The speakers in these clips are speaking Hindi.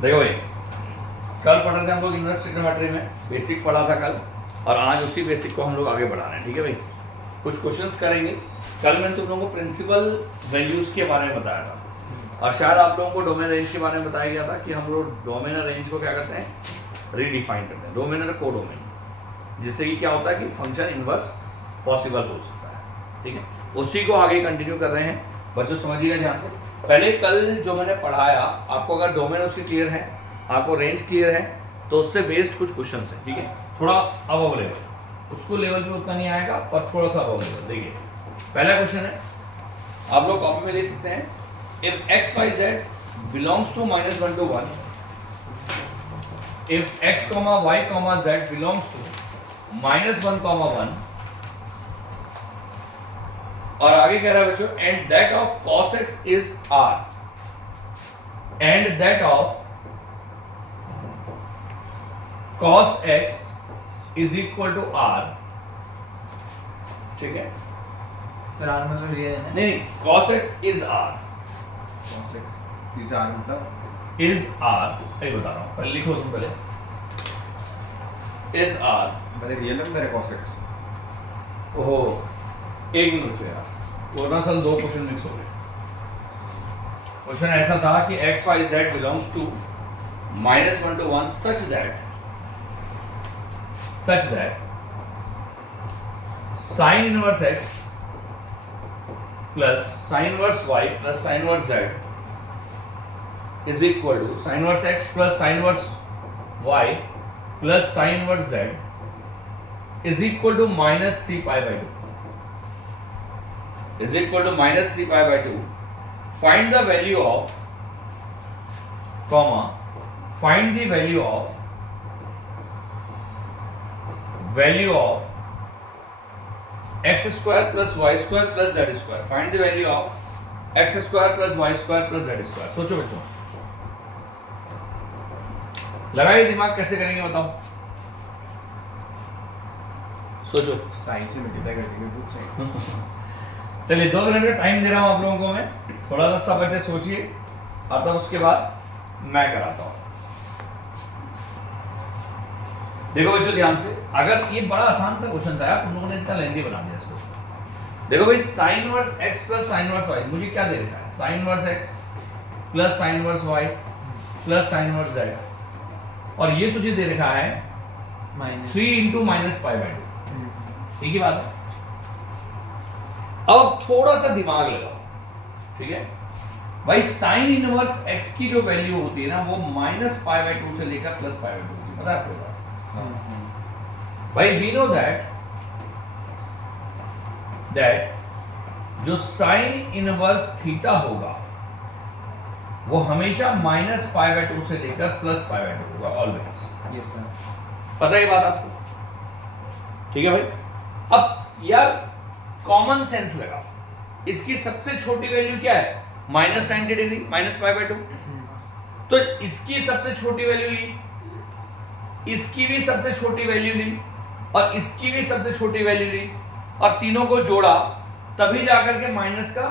देखो भाई, कल पढ़ रहे थे हम लोग इनवर्स ट्रिग्नोमेट्री में, बेसिक पढ़ा था कल, और आज उसी बेसिक को हम लोग आगे बढ़ा रहे हैं। ठीक है भाई, कुछ क्वेश्चंस करेंगे। कल मैंने तुम लोगों को प्रिंसिपल वैल्यूज के बारे में बताया था, और शायद आप लोगों को डोमेन रेंज के बारे में बताया गया था कि हम लोग डोमेन और रेंज को क्या करते हैं, रीडिफाइन करते हैं, डोमेन और को डोमेन, जिससे कि क्या होता है कि फंक्शन इनवर्स पॉसिबल हो सकता है। ठीक है, उसी को आगे कंटिन्यू कर रहे हैं। बच्चों समझिएगा ध्यान से। पहले कल जो मैंने पढ़ाया आपको, अगर डोमेन उसकी क्लियर है, आपको रेंज क्लियर है, तो उससे बेस्ड कुछ क्वेश्चन है। ठीक है, थोड़ा अबव लेवल, उसको लेवल पे उतना नहीं आएगा पर थोड़ा सा अबव लेवल। देखिए पहला क्वेश्चन है, आप लोग कॉपी में लिख सकते हैं, if x y z belongs to -1 to 1, if x, y, z belongs to -1, और आगे कह रहा है बच्चों, and that of cos x is r, and that of cos x is equal to r। ठीक है सर, आर मतलब रियल है ना? नहीं, cos x is r, is R मतलब is r, मैं बता रहा हूँ, पहले लिखो तुम पहले, is r। मतलब रियल नंबर है cos x। ओहो, एक मिनट से यार, वो ना सल दो क्वेश्चन मिक्स हो गए। क्वेश्चन ऐसा था कि x y z belongs to -1 to 1 such that sin inverse x plus sin inverse y plus sin inverse z is equal to sin inverse x plus sin inverse y plus sin inverse z is equal to -3 pi by 2, is equal to -3 pi by 2. Find the value of, comma, find the value of x square plus y square plus z square. Find the value of x square plus y square plus z square. सोचो बच्चों, लगाइए दिमाग, कैसे करेंगे बताओ, सोचो। साइन से मल्टीप्लाई करके पूछ सकते चलिए 2 मिनट का टाइम दे रहा हूं आप लोगों को मैं, थोड़ा सा सब बच्चे सोचिए, और तब उसके बाद मैं कराता हूं। देखो बच्चों ध्यान से, अगर ये बड़ा आसान सा क्वेश्चन था यार, तुम लोगों ने इतना लेंथी बना दिया इसको। देखो भाई, sign inverse x plus sine inverse y, मुझे क्या दे रखा है, sign inverse x plus sine inverse y plus sine inverse z, और ये तुझे दे रखा है -3 इंटू -π/2। ठीक है बात है। अब थोड़ा सा दिमाग लगाओ, ठीक है भाई, साइन इनवर्स x की जो वैल्यू होती है ना, वो -π/2 से लेकर +π/2 होती है, पता है आपको? भाई वी नो दैट जो साइन इनवर्स थीटा होगा वो हमेशा -π/2 से लेकर +π/2 होगा, ऑलवेज। Yes sir. पता है ये बात आपको? ठीक है भाई। अब यार कॉमन सेंस लगाओ, इसकी सबसे छोटी वैल्यू क्या है, -90 डिग्री, -π/2, तो इसकी सबसे छोटी वैल्यू ली, इसकी भी सबसे छोटी वैल्यू ली, और इसकी भी सबसे छोटी वैल्यू ली, और तीनों को जोड़ा, तभी जाकर के माइनस का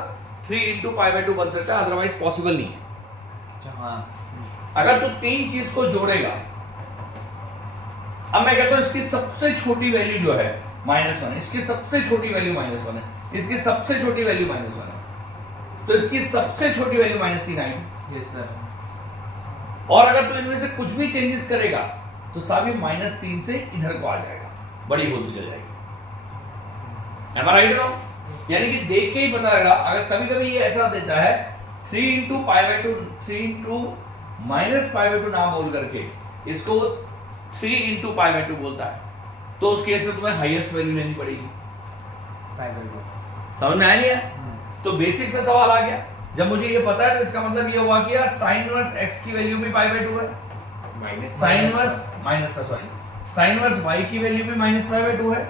3 इंटू π/2 बन सकता है, अदरवाइज पॉसिबल नहीं है। हाँ, अगर तू तीन चीज को जोड़ेगा, अब मैं कहता हूं इसकी सबसे छोटी वैल्यू जो है -1, इसकी सबसे छोटी वैल्यू -1 है, इसकी सबसे छोटी वैल्यू -1 है, तो इसकी सबसे छोटी वैल्यू -3 आएगी। Yes sir. और अगर तू इनमें से कुछ भी चेंजेस करेगा तो सारी -3 से इधर को आ जाएगा, बड़ी होती चल जाएगी। Am I right or wrong? यानी कि देख के ही पता लगा, अगर कभी कभी ये ऐसा देता है 3 इंटू π/2, 3 इंटू -π/2 ना बोल करके इसको 3 इंटू π/2 बोलता है, तो उस केस में तुम्हें हाईएस्ट वैल्यू लेनी पड़ेगी। समझ में आया नहीं है? तो बेसिक से सवाल आ गया। जब मुझे ये पता है तो इसका मतलब ये हुआ कि यार साइन इनवर्स x की वैल्यू भी π/2 है, sine inverse sine inverse y की वैल्यू भी -π/2 है,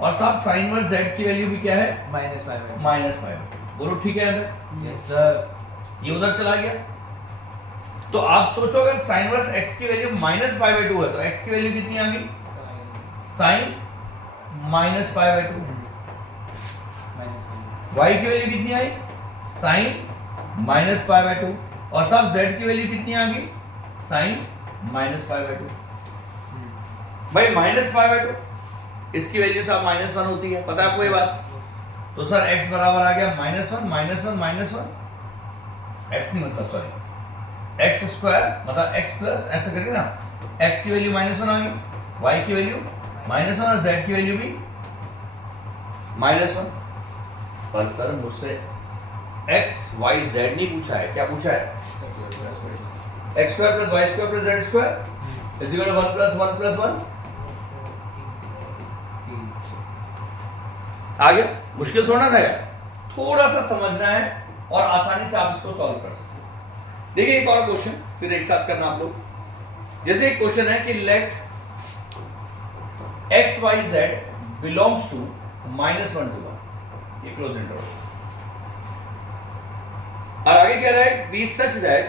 और साहब साइन इनवर्स z की वैल्यू भी क्या है, -π/2। बोलो ठीक है? Yes sir. ये उधर चला गया। तो आप सोचो, अगर साइन इनवर्स x की वैल्यू -π/2 है तो x की वैल्यू कितनी आ गई, साइन -π/2, y की वैल्यू कितनी आई, साइन -π/2, और सब z की वैल्यू कितनी आ गई, sine minus pi by two. भाई माइनस पाई बाई टू, इसकी वैल्यू साहब -1 होती है, पता है आपको ये बात? तो सर x बराबर आ गया -1 -1 x नहीं मतलब सॉरी x स्क्वायर मतलब x प्लस ऐसा करके ना, x की वैल्यू -1 आ गई, y की वैल्यू -1 और z की वैल्यू भी -1। पर सर मुझसे x y z नहीं पूछा है, क्या पूछा है? x square plus y square plus z square is equal to 1 plus 1 plus 1। आ गया? मुश्किल थोड़ा ना था यार, थोड़ा सा समझना है और आसानी से आप इसको सॉल्व कर सकते हो। देखिए एक और क्वेश्चन फिर एक साथ करना आप लोग। जैसे एक क्वेश्चन है कि let x y z belongs to -1 to 1, ये क्लोज इंटरवल। और आगे कह रहा है बी सच दैट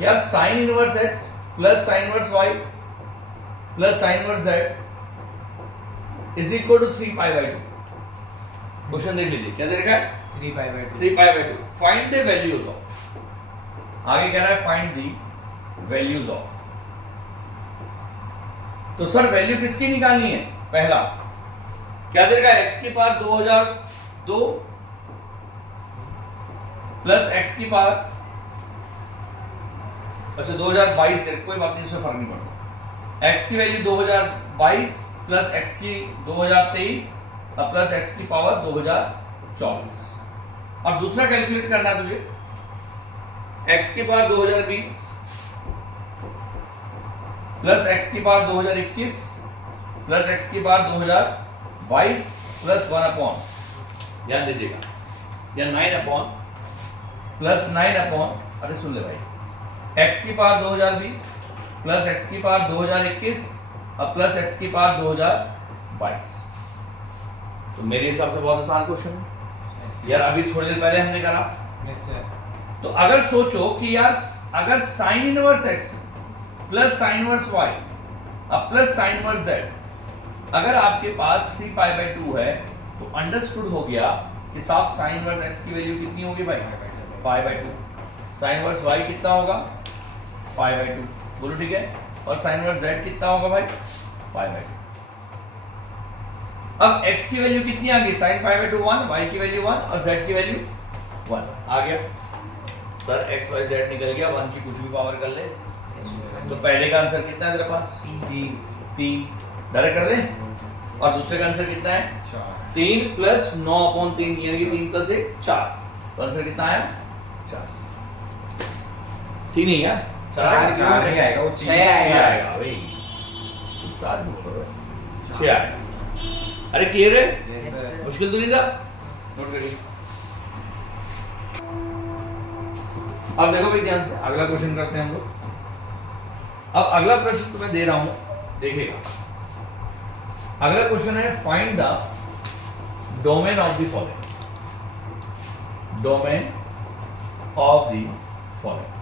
यार sine inverse x plus sine inverse y plus sine inverse z is equal to 3 pi by 2। Question देख लीजिए क्या दे रखा है? 3 pi by 2। 3 pi by 2। Find the values of, आगे कह रहा है फाइंड द वैल्यूज ऑफ। तो सर वैल्यू किसकी निकालनी है? पहला क्या दे रखा है? x की पावर 2002 प्लस x की पावर अच्छा 2022 दे, कोई बात नहीं, इससे फर्क नहीं पड़ता। x की वैल्यू 2022 प्लस x की 2023 और प्लस x की पावर 2024। अब दूसरा कैलकुलेट करना है तुझे, x की पावर 2020 प्लस x की पावर 2021 प्लस x की पावर 2022 प्लस 1 अपॉन, ध्यान दीजिएगा, या 9 अपॉन प्लस 9 अपॉन, अरे सुन ले भाई, x की पावर 2020 प्लस x की पावर 2021 और प्लस x की पावर 2022। तो मेरे हिसाब से बहुत आसान क्वेश्चन है यार, अभी थोड़ी देर पहले हमने करा। Yes sir. तो अगर सोचो कि यार अगर sign inverse x plus sine inverse y और प्लस साइन इनवर्स z, अगर आपके पास 3 पाई बाई 2 है तो अंडरस्टूड हो गया कि साफ साइन इनवर्स x की वैल्यू कितनी होगी भाई? पाई बाई 2। साइन इनवर्स y कितना होगा? पाई बाई 2। बोलो ठीक है। और साइन इनवर्स z कितना होगा भाई? पाई बाई 2। अब x की वैल्यू कितनी आ गई? साइन पाई बाई 2 1, y की वैल्यू 1 और z की वैल्यू 1 आ गया। सर x y z निकल गया, 1 की कुछ भी पावर कर ले। तो पहले का आंसर कितना है तेरे पास? 3 डायरेक्ट कर दे। और दूसरे का आंसर कितना है? 3 प्लस 9 अपॉन 3 यानी कि 3 प्लस 1 4। तो आंसर कितना आया? 4। ठीक नहीं यार? 4 नहीं आएगा, वो चीज आएगा भाई, 4 बोलो, 6 आएगा। अरे क्लियर है? Yes sir. मुश्किल तो नहीं था? नोट करिए। अब देखो भाई ध्यान से, अगला क्वेश्चन करते हैं हम लोग। अब अगला प्रश्न तो मैं दे रहा हूं, देखिएगा। अगला क्वेश्चन है find the domain of the following. Domain of the following.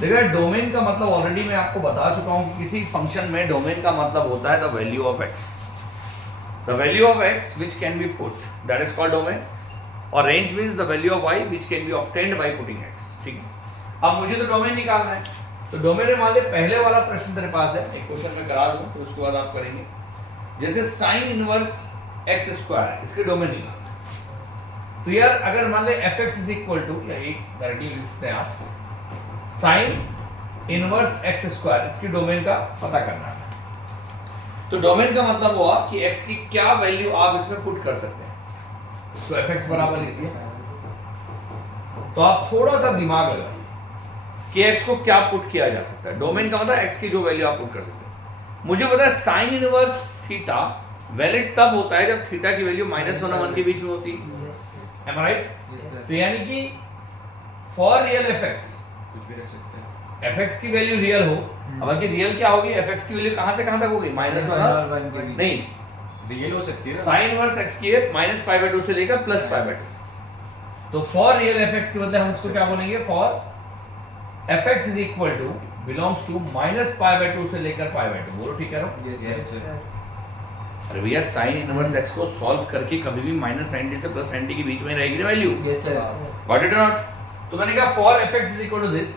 देखिए डोमेन का मतलब ऑलरेडी मैं आपको बता चुका हूं कि किसी फंक्शन में डोमेन का मतलब होता है the value of x। The value of x which can be put, that is called domain, और range means the value of y which can be obtained by putting x। ठीक है। अब मुझे तो डोमेन निकालना है, तो डोमेन में मान ले पहले वाला प्रश्न तेरे पास है, एक क्वेश्चन मैं करा दूं तो उसके बाद आप करेंगे। जैसे साइन इनवर्स x स्क्वायर है, इसके डोमेन निकालना है। तो यार अगर मान ले fx इज इक्वल टू, या एक डायरेक्टली लिखते हैं आप, साइन इनवर्स x स्क्वायर, इसकी डोमेन का पता करना है। तो डोमेन का मतलब हुआ कि x की क्या वैल्यू आप इसमें पुट कर सकते हैं। तो fx बराबर लिख दिया। तो आप थोड़ा सा दिमाग लगाइए कि x को क्या पुट किया जा सकता है। डोमेन का मतलब x की जो वैल्यू आप पुट कर सकते हैं। मुझे पता है साइन इनवर्स थीटा वैलिड तब होता है जब थीटा की वैल्यू -1 और 1 के बीच में होती है। एम आई राइट? Yes sir. तो यानी कि फॉर रियल fx, कुछ भी रख सकते हैं। fx की वैल्यू रियल हो, अब कि रियल क्या होगी? fx की वैल्यू कहां से कहां तक होगी? -1 और 1 के बीच। नहीं, रियल हो सकती है ना। साइन इनवर्स x की है -π/2 से लेकर +π/2। तो फॉर रियल fx के बदले हम इसको क्या बोलेंगे? For fx is equal to belongs to -π/2 से लेकर π/2। बोलो ठीक कह रहा हूं? Yes Yes, sir. sir. अरे भैया साइन इनवर्स एक्स को सॉल्व करके कभी भी माइनस 90 से प्लस 90 के बीच में रहेगी ना value. Yes sir. Got it और नॉट? तो मैंने कहा for fx is equal to this,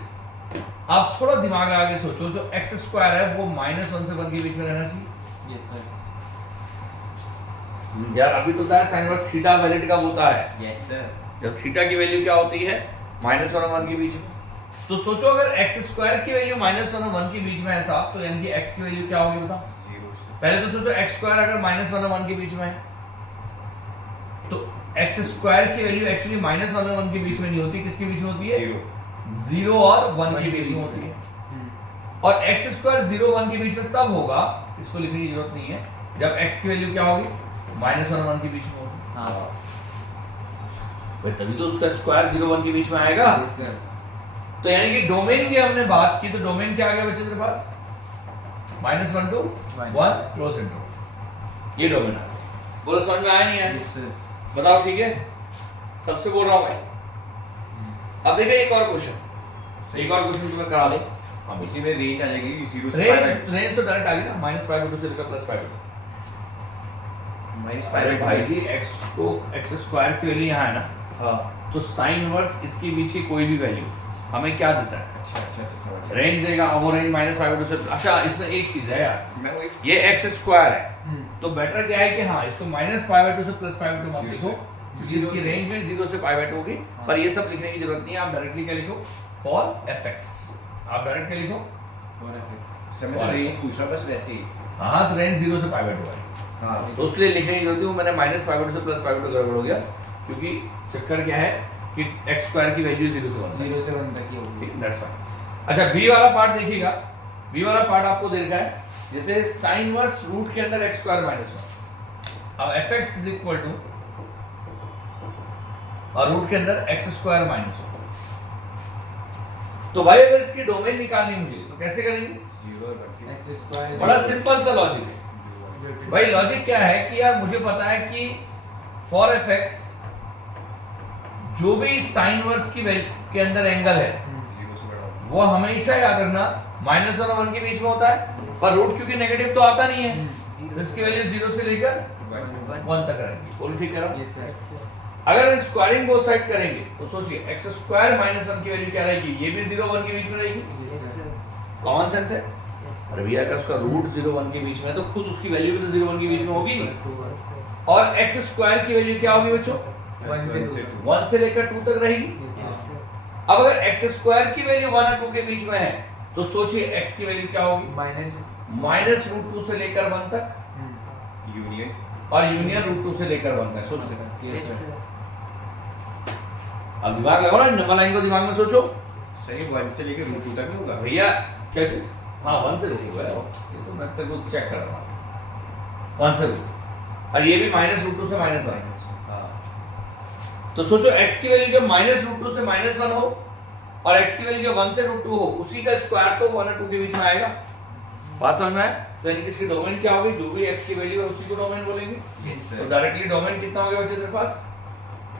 आप थोड़ा दिमाग लगा के सोचो, जो x स्क्वायर है वो -1 से 1 के बीच में रहना चाहिए। Yes sir. यार अभी तो था साइन इनवर्स थीटा वैलिड कब होता है? Yes sir. जब थीटा की वैल्यू क्या होती है? -1 और 1 के बीच में। तो सोचो अगर x स्क्वायर की वैल्यू -1 और 1 के बीच में है साहब, तो यानी कि x की वैल्यू क्या होगी बताओ? 0 से पहले तो सोचो x स्क्वायर अगर -1 और 1 के बीच में है, तो x स्क्वायर की वैल्यू एक्चुअली -1 और 1 के बीच में नहीं होती, किसके बीच में होती है? 0 और 1 के बीच में होती है। और x स्क्वायर 0 1 के बीच में तब होगा, इसको लिखने की जरूरत नहीं है, जब x की वैल्यू क्या होगी? -1 और 1 के बीच में होगी। हाँ। भाई तभी तो उसका स्क्वायर 0 1 के बीच में आएगा। Yes sir. तो यानी कि डोमेन की हमने बात की, तो डोमेन क्या आ गया बच्चे तेरे पास? -1 to 1 क्लोज इंटरवल, ये डोमेन आ गया। बोलो समझ में आया नहीं आया? Yes sir. बताओ ठीक है, सबसे बोल रहा हूँ भाई। अब देखिए एक और क्वेश्चन, एक और क्वेश्चन तुम्हें करा दे। हम इसी में रेंज आ जाएगी 0 से रेंज तो डायरेक्ट आ गई ना, -5/2 से लेकर +5/2। अरे भाई जी x को x स्क्वायर की वैल्यू यहाँ है ना, हाँ। तो साइन इनवर्स इसके बीच की कोई भी वैल्यू हमें क्या देता है? अच्छा अच्छा अच्छा समझ गया। रेंज देगा, अब वो रेंज -5/2 से। अच्छा इसमें एक चीज है यार, मैं वही ये x स्क्वायर है, तो बेटर क्या है कि हाँ इसको -5/2 से +5/2 मत लिखो, इसकी रेंज में 0 से π/2 होगी। पर ये सब लिखने की जरूरत नहीं है, आप डायरेक्टली क्या लिखो? For fx। आप डायरेक्ट क्या लिखो? समय तो रेंज पूछा बस वैसे ही। हाँ तो रेंज 0 से π/2 है, हाँ तो उसके लिए लिखने की जरूरत है। वो मैंने -5/2 से +5/2 गड़बड़ हो गया, क्योंकि चक्कर क्या है कि x स्क्वायर की वैल्यू 0 से 1 है। 0 से 1 तक ही होगी। ठीक, दैट्स फाइन। अच्छा b वाला पार्ट देखिएगा, b वाला पार्ट आपको दे रखा है जैसे साइन इनवर्स रूट के अंदर x स्क्वायर -1, अब fx इज इक्वल टू और रूट के अंदर x स्क्वायर -1। तो भाई अगर इसकी डोमेन निकालनी मुझे, तो कैसे करेंगे? 0 और 1 एक्स स्क्वायर। बड़ा सिंपल सा लॉजिक है भाई। लॉजिक क्या है कि यार मुझे पता है कि फॉर fx जो भी साइन इनवर्स की के अंदर एंगल है 0 से बड़ा वो हमेशा याद रखना -1 और 1 के बीच में होता है, पर रूट क्योंकि नेगेटिव तो आता नहीं है, तो इसकी वैल्यू 0 से लेकर 1 तक रहेगी। बोलो ठीक कह रहा हूं? Yes sir. अगर हम स्क्वायरिंग बोथ साइड करेंगे तो सोचिए x स्क्वायर -1 की वैल्यू क्या रहेगी? ये भी 0 1 के बीच में रहेगी। Yes sir. कॉमन सेंस है। अरे भैया अगर उसका रूट 0 1 के बीच में है तो खुद उसकी वैल्यू भी तो 0 1 के बीच में होगी। और x स्क्वायर की वैल्यू क्या होगी बच्चों? 1 से 2। 1 से लेकर 2 तक रहेगी। Yes sir. अब अगर x स्क्वायर की वैल्यू 1 और 2 के बीच में है तो सोचिए x की वैल्यू क्या होगी? -√2 से लेकर 1 तक, यूनियन और यूनियन √2 से लेकर 1 तक। सोच सकते यस सर। अब दिमाग लगाओ ना, नंबर लाइन को दिमाग में सोचो। सही 1 से लेकर √2 तक नहीं होगा भैया क्या चीज? हाँ 1 से √2 है, ये तो मैं तेरे को चेक कर रहा हूँ। 1 से √2 और ये भी -√2 से -1। हाँ तो सोचो x की वैल्यू जब -√2 से -1 हो और x की वैल्यू जब 1 से √2 हो, उसी का स्क्वायर तो 1 और 2 के बीच में आएगा। बात समझ में आया? तो यानी कि इसकी डोमेन क्या होगी? जो भी x की वैल्यू है उसी को डोमेन बोलेंगे। यस तो सर डायरेक्टली डोमेन कितना हो गया बच्चे तेरे पास?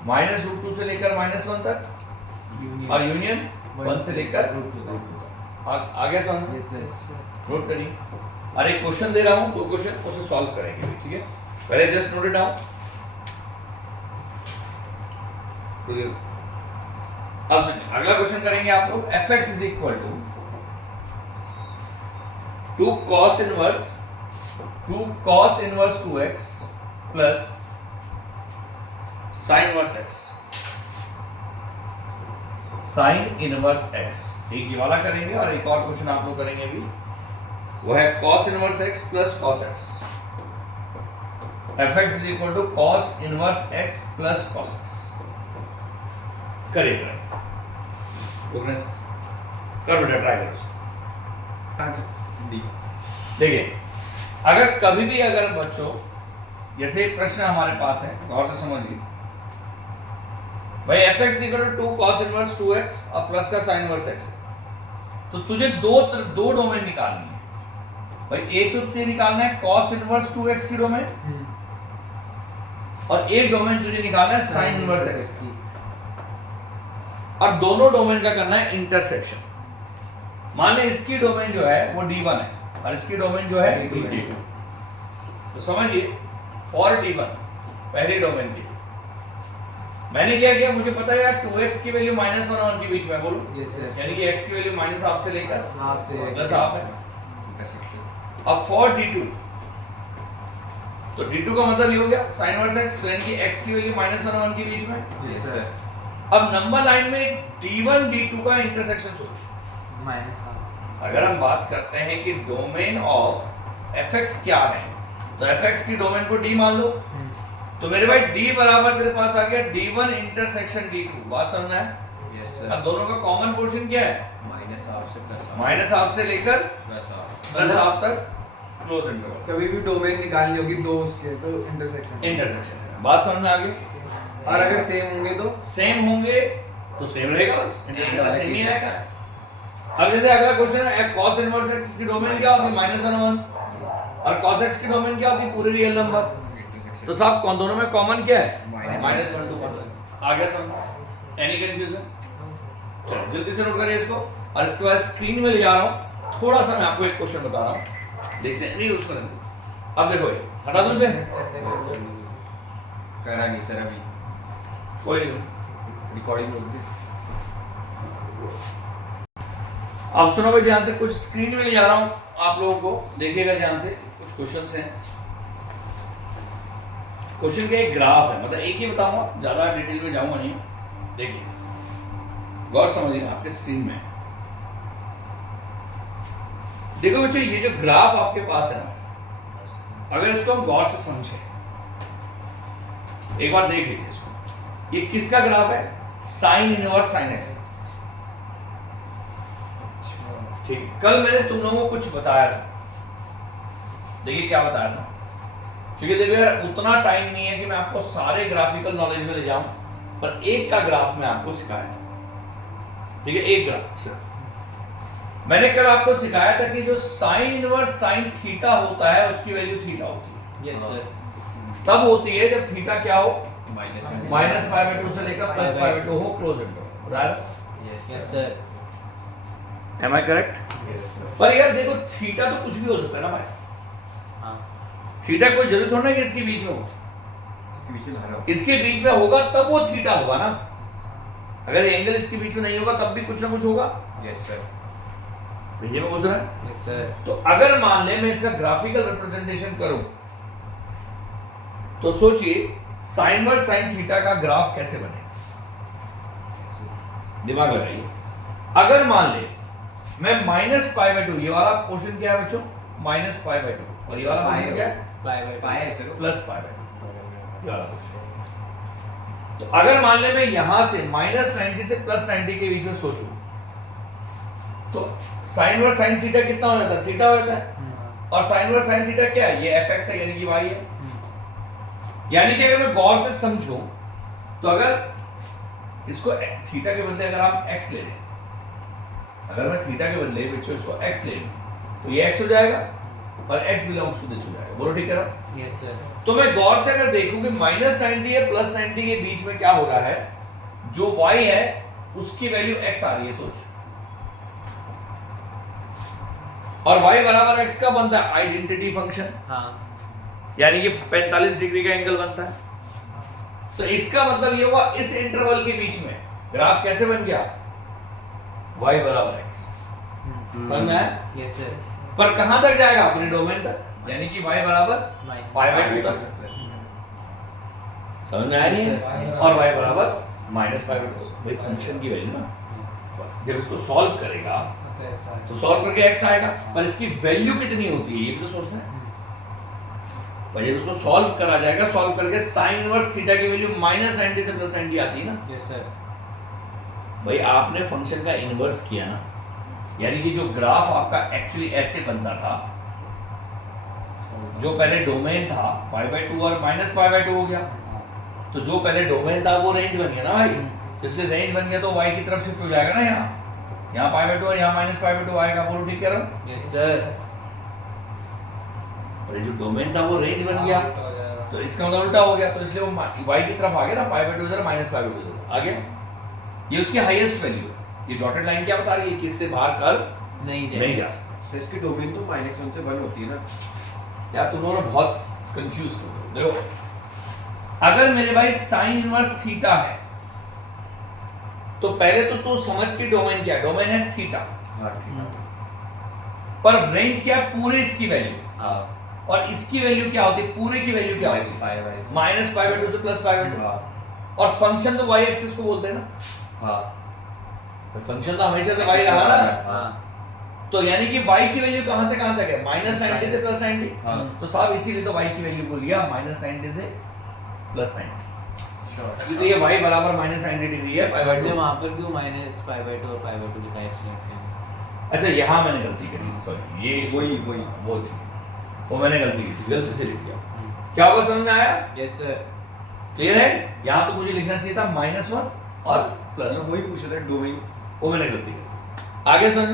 -√2 से लेकर -1 तक और यूनियन 1 से लेकर √2 तक। आ गया समझ में? Yes sir. नोट करिए। अरे क्वेश्चन दे रहा हूं, तो क्वेश्चन उसे सॉल्व करेंगे भी, ठीक है? पहले जस्ट नोट इट डाउन। अब सुनिए, अगला क्वेश्चन करेंगे आप लोग। fx is equal to 2 cos inverse 2x plus sine inverse x, sine inverse x। एक ये वाला करेंगे और एक और क्वेश्चन आप लोग करेंगे अभी, वो है cos inverse x plus cos x। fx is equal to cos inverse x plus cos x। करिए ट्राई, कर बेटा ट्राई करो। Answer D. देखिए अगर कभी भी अगर बच्चों जैसे प्रश्न हमारे पास है, गौर से समझिए भाई fx equal to 2 cos inverse 2x और प्लस का साइन इनवर्स x, तो तुझे दो डोमेन निकालनी है भाई। एक तो तुझे निकालना है cos इनवर्स 2x की डोमेन और एक डोमेन तुझे निकालना है साइन इनवर्स x की, और दोनों डोमेन का करना है इंटरसेक्शन। मान ले इसकी डोमेन जो है वो D1 है और इसकी डोमेन जो है D2। तो तो समझिए फॉर D1 पहली डोमेन की मैंने क्या किया, मुझे पता है यार 2x की वैल्यू -1 और 1 के बीच में बोलो, यस सर, यानी कि x की वैल्यू -1/2 से लेकर हाफ से +1/2 है। इंटरसेक्शन अब फॉर D2 तो D2 का मतलब ये हो गया sin इनवर्स x, तो यानी कि x की वैल्यू -1 और 1 के बीच में। यस सर, अब नंबर लाइन में D1 D2 का इंटरसेक्शन सोचो। माइनस हाफ, अगर हम बात करते हैं कि डोमेन ऑफ fx क्या है, तो fx की डोमेन को D मान लो, तो मेरे भाई D बराबर तेरे पास आ गया D1 इंटरसेक्शन D2। बात समझना है? यस अब सर, दोनों का कॉमन पोर्शन क्या है? -1/2 से -1/2 से लेकर +1/2 +1/2 तक क्लोज इंटरवल कभी भी डोमेन निकालनी होगी दो उसके तो इंटरसेक्शन इंटरसेक्शन है। बात समझ में आ गई? और अगर सेम होंगे तो सेम होंगे तो सेम रहेगा, बस इंटरसेक्शन सेम ही आएगा। अब जैसे अगला क्वेश्चन है cos इनवर्स x की डोमेन क्या होती है? -1 और 1, और cos x की डोमेन क्या होती है? पूरे रियल नंबर। तो साहब कौन दोनों में कॉमन क्या है? -1 to 1। आ गया समझ? Any confusion? चलो जल्दी से नोट करिए इसको, और इसके बाद स्क्रीन में ले जा रहा हूँ, थोड़ा सा मैं आपको एक क्वेश्चन बता रहा हूँ, देखते हैं नहीं उसको नहीं। अब देखो ये हटा दूं इसे, करा नहीं सर अभी, कोई नहीं। रिकॉर्डिंग रोक दी। आप सुनो भाई ध्यान से, कुछ स्क्रीन में ले जा रहा हूँ आप लोगों को, देखिएगा ध्यान से। कुछ क्वेश्चंस हैं, क्वेश्चन का एक ग्राफ है, मतलब एक ही बताऊंगा, ज्यादा डिटेल में जाऊंगा नहीं। देखिए गौर समझिए आपके स्क्रीन में। देखो बच्चों ये जो ग्राफ आपके पास है ना, अगर इसको हम गौर से समझे, एक बार देख लीजिए इसको, ये किसका ग्राफ है? Sine inverse sine x. ठीक, कल मैंने तुम लोगों को कुछ बताया था, देखिए क्या बताया था, क्योंकि देखो यार उतना टाइम नहीं है कि मैं आपको सारे ग्राफिकल नॉलेज में ले जाऊं, पर एक का ग्राफ मैं आपको सिखाया, ठीक है, एक ग्राफ सिर्फ। मैंने कल आपको सिखाया था कि जो साइन इनवर्स साइन थीटा होता है उसकी वैल्यू थीटा होती है। यस सर, तब होती है जब थीटा क्या हो? -1 -π/2 से लेकर +π/2 हो, close interval, right? Yes sir, am I correct? Yes sir, पर यार देखो थीटा तो कुछ भी हो सकता है ना भाई, हाँ, थीटा कोई जरूरत थोड़ा ना कि इसके बीच में हो, इसके पीछे लगा रहा इसके बीच में होगा तब वो थीटा होगा ना। अगर एंगल इसके बीच में नहीं होगा तब भी कुछ ना कुछ होगा। हूँ। यस सर, भैया में पूछ रहा है। यस सर, तो अगर मान ले मैं इसका ग्राफिकल रिप्रेजेंटेशन करूं, तो सोचिए साइन वर्स साइन थीटा का ग्राफ कैसे बने, दिमाग लगाइए। अगर मान ले मैं -π/2, ये वाला पोर्शन क्या है बच्चों? -π/2, और ये वाला पोर्शन क्या है? बाय है सर, +π/2, ये वाला पोर्शन। तो अगर मान ले मैं यहां से -90 से +90 के बीच में सोचूं, तो साइन वर्स साइन थीटा कितना हो जाता है? थीटा हो जाता है। और साइन वर्स साइन थीटा क्या है? ये fx है, यानी कि y है। यानी कि अगर मैं गौर से समझूं, तो अगर इसको थीटा के बदले अगर हम x ले लें, अगर मैं थीटा के बदले बच्चों इसको x ले लूं, तो ये x हो जाएगा और x बिलोंग्स टू दिस हो जाएगा। बोलो ठीक है ना? यस सर, तो मैं गौर से अगर देखूं कि -90 या +90 के बीच में क्या हो रहा है, जो y है उसकी वैल्यू x आ रही है, सोच। और y बराबर x का बनता है आइडेंटिटी फंक्शन, हाँ, यानी कि 45 डिग्री का एंगल बनता है। तो इसका मतलब ये हुआ इस इंटरवल के बीच में ग्राफ कैसे बन गया? y बराबर x। समझ में आया? यस सर, पर कहां तक जाएगा? अपने डोमेन तक, यानी कि y बराबर π/2 तक। समझ में आया नहीं? और y बराबर -π/2, भाई फंक्शन की वैल्यू ना, जब इसको सॉल्व करेगा तो सॉल्व करके x आएगा, पर इसकी वैल्यू कितनी होती है ये भी तो सोचना है। भाई जब इसको सॉल्व करा जाएगा, सॉल्व करके साइन इनवर्स थीटा की वैल्यू -90 से +90 आती है ना। यस सर, भाई आपने फंक्शन का इनवर्स किया ना, यानी कि जो ग्राफ आपका एक्चुअली ऐसे बनता था, जो पहले डोमेन था π/2 और -π/2 हो गया, तो जो पहले डोमेन था वो रेंज बन गया ना भाई। जिससे रेंज बन गया तो y की तरफ शिफ्ट हो जाएगा ना, यहाँ π/2 और यहाँ -π/2 आएगा। बोलो ठीक कह रहा हूँ? यस सर, और ये जो डोमेन था वो रेंज बन गया, तो इसका मतलब उल्टा हो गया, तो इसलिए वो y की तरफ आ गया ना, π/2 इधर -π/2 इधर आ गया। ये उसकी हाईएस्ट वैल्यू है। ये डॉटेड लाइन क्या बता रही है कि इससे बाहर कर नहीं नहीं जा सकता। सर इसकी डोमेन तो -1 से 1 होती है ना। यार तुम लोगों ने बहुत कंफ्यूज कर दो। देखो अगर मेरे भाई साइन इनवर्स थीटा है तो पहले तो तू समझ के डोमेन क्या है, डोमेन है थीटा, हाँ ठीक है। पर रेंज क्या है पूरे इसकी वैल्यू, हाँ और इसकी वैल्यू क्या होती है, पूरे की वैल्यू क्या होती है माइनस पाई बाई -π/2 से +π/2, हाँ और फंक्शन तो y एक्सिस को बोलते हैं ना, हाँ फंक्शन तो हमेशा से y रहा ना, हाँ तो यानी कि y की वैल्यू कहां से कहां तक है, -90 से +90, हाँ तो साहब इसीलिए तो y की वैल्यू को लिया -90 से +90, अभी तो ये y बराबर -90 डिग्री है तो π/2। वहाँ पर क्यों माइनस पाई बाई 2 और पाई बाई 2 लिखा है x अच्छा यहाँ मैंने गलती करी, सॉरी, ये वही वो थी, वो मैंने गलती की थी, गलती से लिख दिया। क्या होगा समझ में आया, यस सर। क्लियर है? यहाँ तो मुझे लिखना चाहिए था -1 और प्लस, वही पूछ रहा था डोमेन। वो मैंने गलती की। आगे समझ,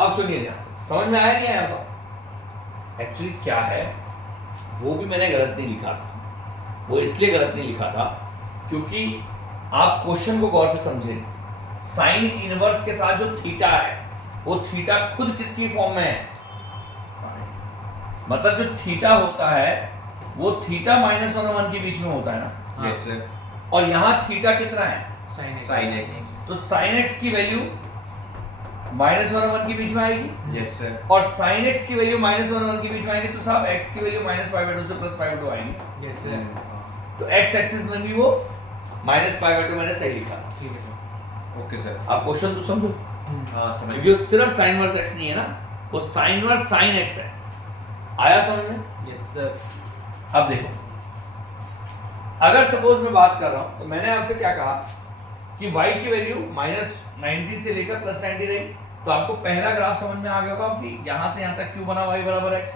अब सुनिए ध्यान से, समझ में आया नहीं आया आपको? एक्चुअली क्या है, वो भी मैंने गलत नहीं लिखा था, वो इसलिए गलत नहीं लिखा था क्योंकि आप क्वेश्चन को गौर से समझे। साइन इनवर्स के साथ जो थीटा है वो थीटा खुद किसकी फॉर्म में है, मतलब जो थीटा होता है वो थीटा -1 और 1 के बीच में होता है ना, यस सर। और यहाँ थीटा कितना है, साइन एक्स। तो साइन एक्स की वैल्यू -1 और 1 के बीच में आएगी, यस सर। और साइन एक्स की वैल्यू -1 और 1 के बीच में आएगी, तो साहब एक्स की वैल्यू -π/2 से +π/2 आएगी, यस सर। तो एक्स एक्सिस में भी वो -π/2 मैंने सही लिखा। ठीक है सर। Okay sir. आप क्वेश्चन तो समझो, हाँ समझ क्योंकि वो सिर्फ साइन वर्स एक्स नहीं है ना, वो साइन वर्स साइन एक्स है। आया समझ में? Yes sir. अब देखो, अगर सपोज मैं बात कर रहा हूं तो मैंने आपसे क्या कहा कि y की वैल्यू -90 से लेकर +90 रही, तो आपको पहला ग्राफ समझ में आ गया होगा कि यहां से यहां तक क्यों बना y बराबर x।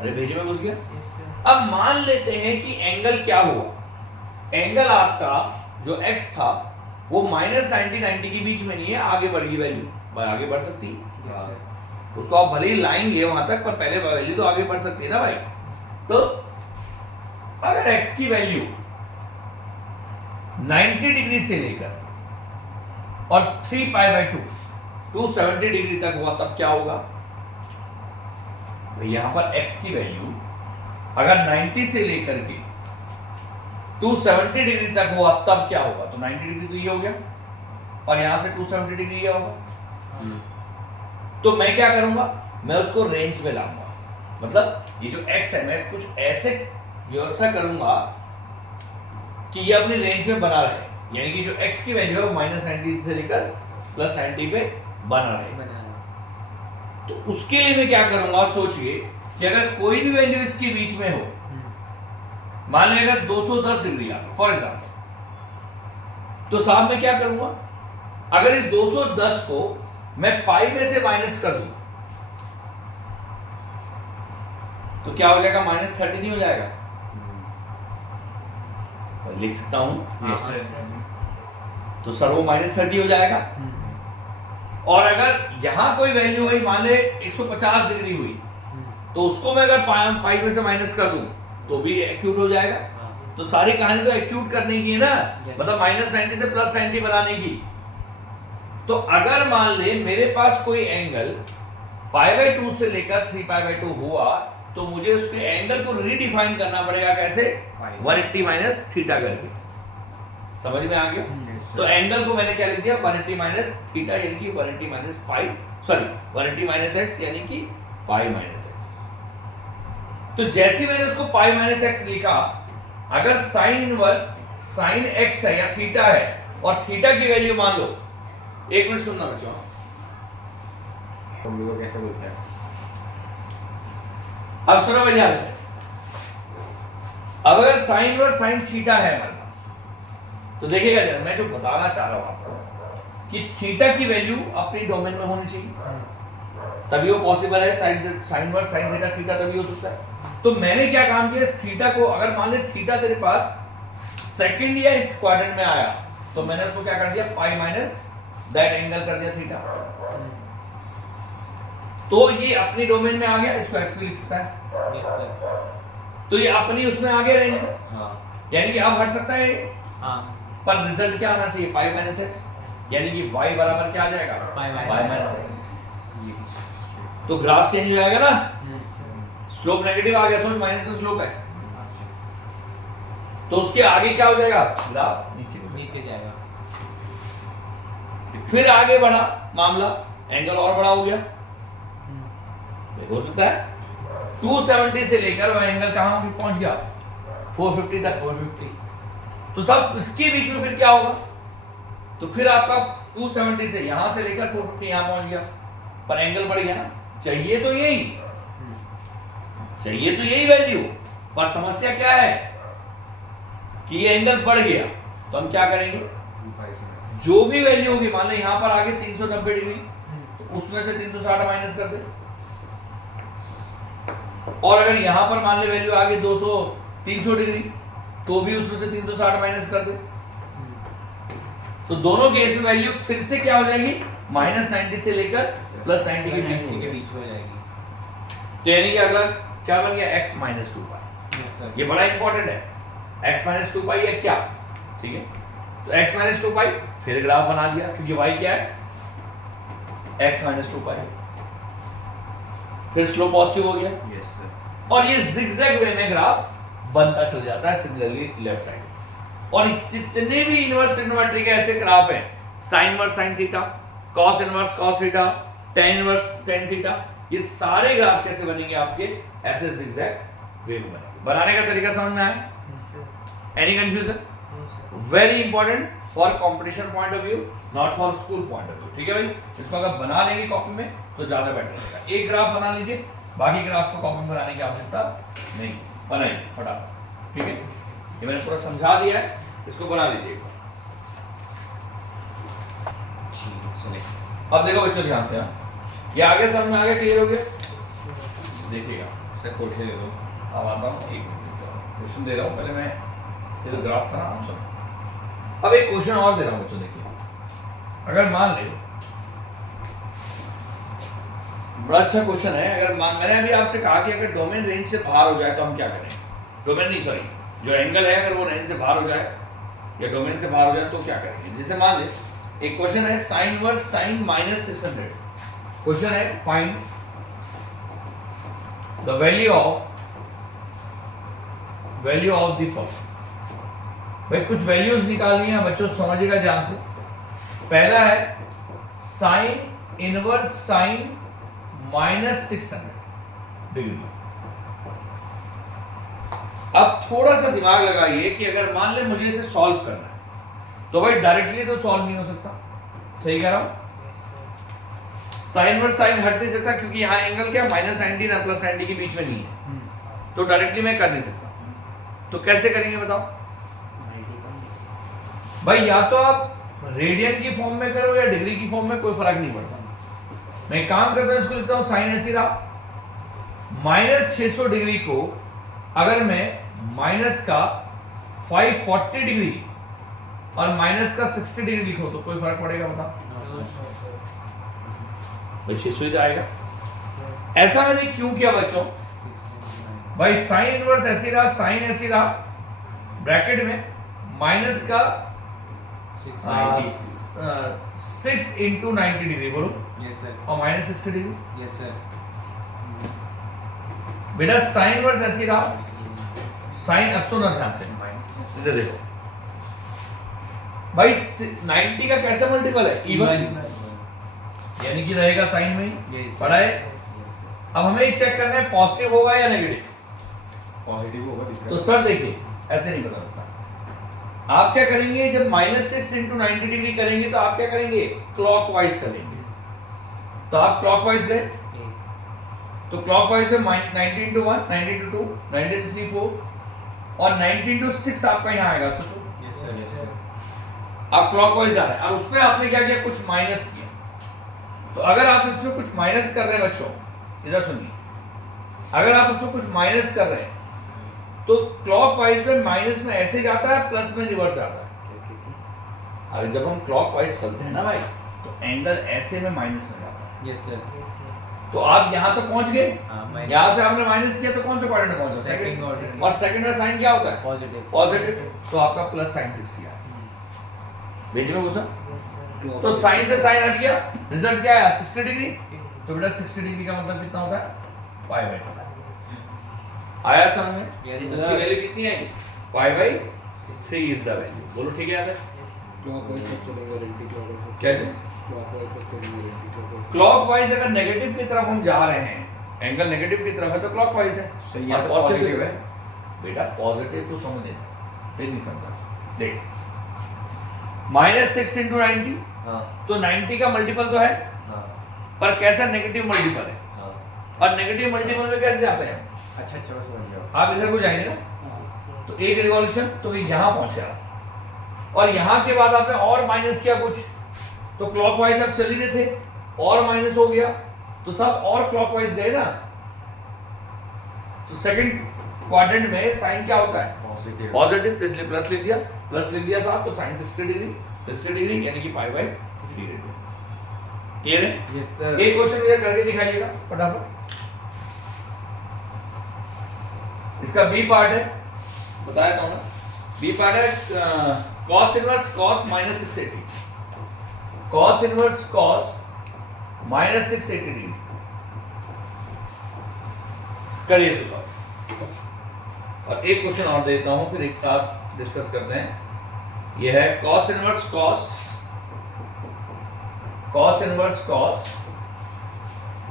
अरे भेजे में घुस गया। अब मान लेते हैं कि एंगल क्या हुआ, एंगल आपका जो x था वो -90 के बीच में नहीं है, आगे बढ़ गई वैल्यू, आगे बढ़ सकती है, यस सर। उसको आप भले ही लाएंगे वहां तक, पर पहले वैल्यू तो आगे बढ़ सकती है ना भाई। तो अगर x की वैल्यू 90 डिग्री से लेकर और 3π/2 270 डिग्री तक हुआ तब क्या होगा भाई, यहां पर x की वैल्यू अगर 90 से लेकर के 270 डिग्री तक हुआ तब क्या होगा, तो 90 डिग्री तो ये हो गया, और यहां से 270 डिग्री ये होगा। तो मैं क्या करूंगा, मैं उसको रेंज में लाऊंगा, मतलब ये जो x है मैं कुछ ऐसे व्यवस्था करूंगा कि ये अपनी रेंज में बना रहे, यानी कि जो x की वैल्यू है वो -90 से लेकर +90 पे बना रहे। तो उसके लिए मैं क्या करूंगा, सोचिए कि अगर कोई भी वैल्यू इसके बीच में हो, मान लें अगर 210 डिग्री आ फॉर एग्जाम्पल, तो साहब मैं क्या करूंगा, अगर इस 210 को मैं पाई में से माइनस कर दूं तो क्या हो जाएगा, -30 नहीं हो जाएगा, और लिख सकता हूं, यस सर। तो सर वो -30 हो जाएगा। और अगर यहां कोई वैल्यू हुई, मान ले 150 डिग्री हुई, तो उसको मैं अगर पाई में से माइनस कर दूं तो भी एक्यूट हो जाएगा। तो सारी कहानी तो एक्यूट करने की है ना, मतलब -90 से +90 बनाने की। तो अगर मान ले मेरे पास कोई एंगल π/2 से लेकर 3π/2 हुआ, तो मुझे उसके एंगल को रीडिफाइन करना पड़ेगा, कैसे, 180 - थीटा करके। समझ में आ गया? तो एंगल को मैंने क्या लिख दिया, 180 - थीटा, यानी कि 180 - पाई, सॉरी 180 - x यानी कि पाई -x। तो जैसे मैंने उसको पाई -x लिखा, अगर साइन इनवर्स साइन x है या थीटा है, और थीटा की वैल्यू मान लो, एक मिनट सुनना बच्चों, हम लोग कैसे बोलते हैं, अब सुनो मेरे ध्यान से। अब अगर साइन इनवर्स साइन थीटा है हमारे पास, तो देखिएगा जरा, मैं जो बताना चाह रहा हूं आपको कि थीटा की वैल्यू अपनी डोमेन में होनी चाहिए, तभी वो पॉसिबल है, sine inverse sine theta theta तभी हो सकता है। तो मैंने क्या काम किया, इस थीटा को, अगर मान ले थीटा तेरे पास सेकंड या इस क्वाड्रेंट में आया, तो मैंने उसको क्या कर दिया, पाई माइनस दैट एंगल कर दिया थीटा, तो ये अपनी डोमेन में आ गया, इसको एक्स भी लिख सकता है। Yes sir. तो ये अपनी उसमें आ गया रेंज में, हाँ यानी कि अब हट सकता है ये, हाँ पर रिजल्ट क्या आना चाहिए, पाई माइनस एक्स, यानी कि y बराबर क्या आ जाएगा, पाई पाई माइनस एक्स। ये भी straight। तो ग्राफ चेंज हो जाएगा ना। स्लोप नेगेटिव आ गया, समझ माइनस में स्लोप है, तो उसके आगे क्या हो जाएगा, ग्राफ नीचे को जाएगा। नीचे जाएगा। फिर आगे बढ़ा मामला, एंगल और बड़ा हो गया, हो सकता है 270 से लेकर वह एंगल कहां पहुंच गया, 450 तक। 450। तो सब इसके बीच में फिर क्या होगा, तो फिर आपका 270 से यहां से लेकर 450 यहां पहुंच गया, पर एंगल बढ़ गया ना। चाहिए तो यही वैल्यू, पर समस्या क्या है कि ये एंगल बढ़ गया, तो हम क्या करेंगे, 2 पाई से जो भी वैल्यू होगी, मान लो यहां पर आगे 390 डिग्री, तो उसमें से 360 माइनस कर दे, और अगर यहां पर मान ले वैल्यू आगे 300 डिग्री, तो भी उसमें से 360 माइनस कर दे, तो दोनों केस में वैल्यू फिर से क्या हो जाएगी, -90 से लेकर +90 के बीच में हो के जाएगी। बीच में हो जाएगी। तो यानी कि अगला क्या बन गया, x - 2 पाई। Yes sir. ये बड़ा इंपॉर्टेंट है, x - 2 पाई है क्या, ठीक है। तो x - 2 पाई, फिर ग्राफ बना दिया, क्योंकि y क्या है, x - 2 पाई, फिर स्लोप पॉजिटिव हो गया, यस सर। और ये जिगजैग वे में ग्राफ बनता चल जाता है सिमिलरली लेफ्ट साइड। और जितने भी इनवर्स ट्रिग्नोमेट्री के ऐसे ग्राफ हैं, sine inverse sine theta, cos inverse cos theta, tan inverse tan theta, ये सारे ग्राफ कैसे बनेंगे आपके, ऐसे जिगजैग वे में बनेंगे। बनाने का तरीका समझ में आया, any confusion, very important for competition point of view, not for school point of view, ठीक है भाई। इसको अगर बना लेंगे कॉपी में तो ज्यादा बेटर रहेगा। एक ग्राफ बना लीजिए, बाकी ग्राफ को कॉपी में बनाने की आवश्यकता नहीं, बनाइए फटाफट, ठीक है। ये मैंने पूरा समझा दिया है, इसको बना लीजिए। अब देखो बच्चों ध्यान से, ये आगे समझ में आ गया, क्लियर हो गया, देखिएगा। सर क्वेश्चन दे दो। अब आता हूँ, एक क्वेश्चन दे रहा हूँ, पहले मैं ये तो ग्राफ था ना आंसर। अब एक क्वेश्चन और दे रहा हूँ बच्चों, देखिए। अगर मान ले, बड़ा अच्छा क्वेश्चन है, अगर मैंने अभी आपसे कहा कि अगर डोमेन रेंज से बाहर हो जाए तो हम क्या करें, डोमेन नहीं सॉरी, जो एंगल है अगर वो रेंज से बाहर हो जाए या डोमेन से बाहर हो जाए तो क्या करेंगे। जैसे मान ले एक क्वेश्चन है, साइन इनवर्स साइन -600, क्वेश्चन है find the value of the following. भाई कुछ वैल्यूज निकालनी है बच्चों, समझिएगा ध्यान से। पहला है साइन इनवर्स साइन -600 डिग्री। अब थोड़ा सा दिमाग लगाइए कि अगर मान ले मुझे इसे सॉल्व करना है, तो भाई डायरेक्टली तो सॉल्व नहीं हो सकता, सही कह रहा हूं। साइन इनवर्स साइन हट नहीं सकता, क्योंकि यहां एंगल क्या -90 और +90 के बीच में नहीं है, तो डायरेक्टली मैं कर नहीं सकता। तो कैसे करेंगे बताओ भाई, या तो आप रेडियन की फॉर्म में करो या डिग्री की फॉर्म में, कोई फर्क नहीं पड़ता। मैं काम करता हूं, इसको लिखता हूं साइन ऐसी रहा, -600 डिग्री को अगर मैं माइनस का 540 डिग्री और माइनस का 60 डिग्री लिखो तो कोई फर्क पड़ेगा बताओ, भाई 600 ही आएगा। ऐसा मैंने क्यों किया बच्चों, भाई साइन इनवर्स ऐसी रहा, साइन ऐसी रहा, ब्रैकेट में माइनस का 6 × 90 डिग्री बोलो, यस सर। और -60 डिग्री। Yes sir. बेटा साइन इनवर्स ऐसी रहा, साइन अब सुनो ध्यान से, इधर देखो भाई 90 का कैसा मल्टीपल है, इवन, यानी कि रहेगा साइन में ही, Yes, पढ़ा है। अब हमें चेक करना है पॉजिटिव होगा या नेगेटिव। पॉजिटिव होगा दिख रहा तो है। सर देखिए ऐसे नहीं पता लगता, आप क्या करेंगे जब -6 × 90 डिग्री करेंगे तो आप क्या करेंगे, क्लॉकवाइज चलेंगे। तो आप क्लॉकवाइज गए, तो क्लॉकवाइज में 90 × 1 90 × 2 90 × 3 4 और 90 × 6 आपका यहाँ आएगा, सोचो यस सर। Yes sir. आप क्लॉकवाइज जा रहे हैं। अब उसमें आपने क्या किया, कुछ माइनस किया। तो अगर आप इसमें कुछ माइनस कर रहे हैं बच्चों, इधर सुनिए, अगर आप उसमें कुछ माइनस कर रहे हैं तो क्लॉकवाइज में माइनस में ऐसे जाता है, प्लस में रिवर्स जाता है। अगर जब हम क्लॉकवाइज चलते हैं ना भाई, तो एंगल ऐसे में माइनस में जाता है। Yes sir. तो आप यहाँ तक पहुंच गए, हाँ, यहाँ से आपने माइनस किया तो कौन से क्वाड्रेंट में पहुंचा, Second सेकंड। quadrant। और सेकंड में साइन क्या होता है, पॉजिटिव। पॉजिटिव, तो आपका प्लस साइन 60 आया। बीच में घुसा, तो साइन से साइन हट गया, रिजल्ट क्या आया 60 डिग्री। तो बेटा 60 डिग्री का मतलब कितना होता है, पाई बाई 2। आया समझ में? Yes, इसकी sir. वैल्यू कितनी आएगी? π/3 इज द वैल्यू। बोलो ठीक है याद है? क्लॉकवाइज सब चलेगा, एंटी क्लॉकवाइज क्या चीज? क्लॉकवाइज सब चलेगा, एंटी क्लॉकवाइज क्लॉकवाइज अगर नेगेटिव की तरफ हम जा रहे हैं, एंगल नेगेटिव की तरफ है तो क्लॉकवाइज है। सही है, और तो पॉजिटिव positive है। बेटा पॉजिटिव तो समझ नहीं, फिर नहीं समझा। देख -6 × 90 हाँ तो 90 का मल्टीपल तो है, हाँ पर कैसा नेगेटिव मल्टीपल है, हाँ। और नेगेटिव मल्टीपल में कैसे जाते हैं? अच्छा अच्छा मैं समझ गया। आप इधर को जाएंगे ना, तो एक रिवॉल्यूशन तो ये यहाँ पहुंचे आप, और यहाँ के बाद आपने और माइनस किया कुछ, तो क्लॉकवाइज आप चल ही रहे थे, और माइनस हो गया तो सब और क्लॉकवाइज गए ना। तो सेकंड क्वाड्रेंट में साइन क्या होता है? पॉजिटिव। पॉजिटिव, तो इसलिए प्लस लिख दिया साहब, तो साइन 60 डिग्री यानी कि π/3 डिग्री। क्लियर है? Yes sir. एक क्वेश्चन मुझे करके दिखाइएगा फटाफट। इसका बी पार्ट है, बताया था ना, बी पार्ट है cos inverse cos -680, cos inverse cos -680 degree. करिए इसको सॉल्व। और एक क्वेश्चन और देता हूं, फिर एक साथ डिस्कस करते हैं। यह है cos इनवर्स cos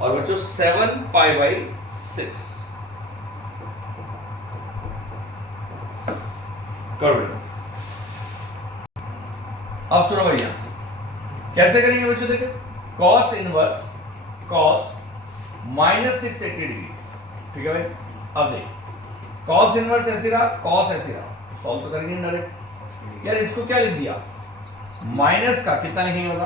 और बच्चों 7π/6 कर लो। अब सुनो भैया, कैसे करेंगे बच्चों? देखो cos इनवर्स cos -680 डिग्री, ठीक है भाई। अब देख cos इनवर्स ऐसे रहा, cos ऐसे रहा, सॉल्व तो करेंगे डायरेक्ट। यार इसको क्या लिख दिया? माइनस का कितना लिखेंगे बता?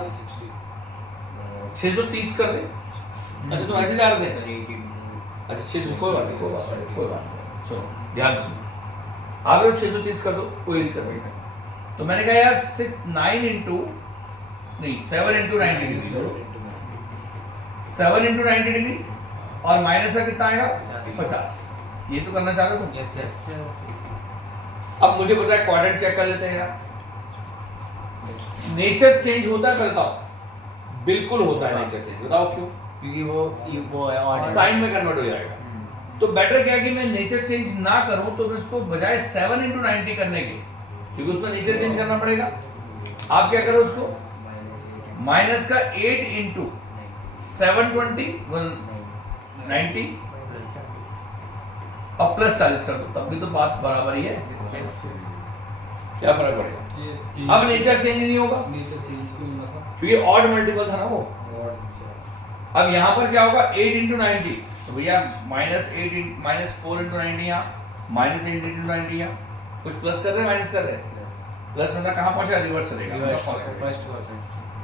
630 कर दे। अच्छा तो ऐसे जा रहे थे? सर 18। अच्छा 600, कोई बात नहीं। सुनो ध्यान सुनो, आप लोग 630 कर दो, कोई दिक्कत नहीं। तो मैंने कहा यार 7 × 90 डिग्री, 7 × 90 डिग्री, और माइनस का कितना आएगा? 50। ये तो करना चाह रहे हो तुम? Yes yes sir. अब मुझे पता है, क्वाड्रेंट चेक कर लेते हैं यार। नेचर चेंज होता है, बताओ? बिल्कुल होता है नेचर चेंज, बताओ क्यों? क्योंकि वो है और साइन में कन्वर्ट हो जाएगा। तो बेटर क्या कि मैं नेचर चेंज ना करूं, तो मैं उसको बजाय 7 × 90 करने के, क्योंकि उसमें नेचर चेंज करना पड़ेगा। आप क्या करो उसको, माइनस का 8 × 720 90 अब प्लस 40 कर दो, तब भी तो बात बराबर ही है। क्या फर्क पड़ेगा? अब नेचर चेंज नहीं होगा, नेचर चेंज क्यों होना था? क्योंकि ऑड मल्टीपल था ना वो। अब यहाँ पर क्या होगा? 8 × 90, तो भैया -4 × 90 यहाँ, -8 × 90 यहाँ। कुछ प्लस कर रहे हैं, माइनस कर रहे हैं? प्लस मतलब कहाँ पहुँचा? रिवर्स चलेगा।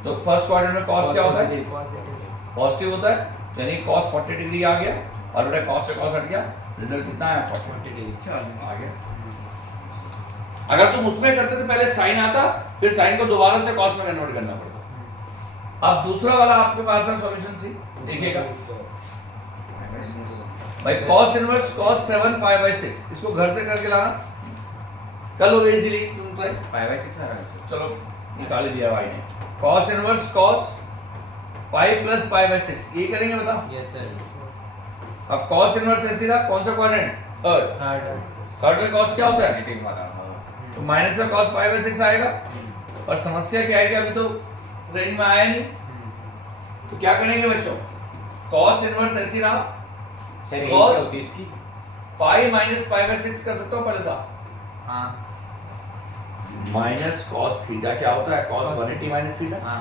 तो फर्स्ट क्वाड्रेंट में cos क्या होता है? पॉजिटिव होता है, यानी cos 40 डिग्री आ गया, और बेटा cos से cos हट गया, रिजल्ट कितना आया? 40 डिग्री आ गया। अगर तुम उसमें करते तो पहले साइन आता, फिर साइन को दोबारा से cos में कन्वर्ट करना पड़ता। अब दूसरा वाला आपके पास है सॉल्यूशन सी, देखिएगा भाई। cos इनवर्स cos 7π/6, इसको घर से करके लाना, कर लोगे इजीली तुम ट्राई। π/6 आ रहा है। चलो निकाल दिया भाई ने। cos इनवर्स cos π + π/6, ये करेंगे बता। Yes sir. अब cos इनवर्स ऐसे रहा, कौन सा क्वाड्रेंट? थर्ड। थर्ड में cos क्या होता है? नेगेटिव वाला। हाँ। तो माइनस का cos π/6 आएगा। और समस्या क्या है कि अभी तो रेंज में आया नहीं, तो क्या करेंगे बच्चों? cos इनवर्स ऐसे रहा, सर ये Cos- क्या होती है इसकी? π - π/6 कर सकता हूँ पहले था। हाँ माइनस cos थीटा क्या होता है? cos 180 - theta. हाँ।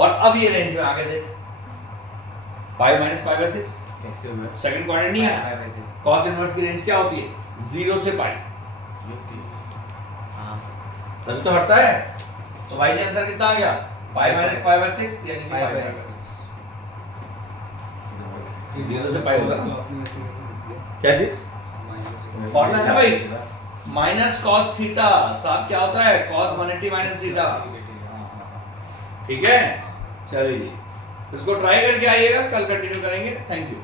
और अब ये रेंज में आ गए देख, π - π/6 कैसे हुआ? सेकंड क्वाड्रेंट नहीं है। cos इनवर्स की रेंज क्या होती है? 0 से π, हाँ तभी तो हटता है। तो भाई जी आंसर कितना आ गया? π - π/6 यानी कि π/6। 0 से π होता है ना? क्या चीज? फॉर्मूला है ना भाई, माइनस cos थीटा साहब क्या होता है? cos 180 - theta. ठीक है, चलिए इसको ट्राई करके आइएगा, कल कंटिन्यू करेंगे। Thank you.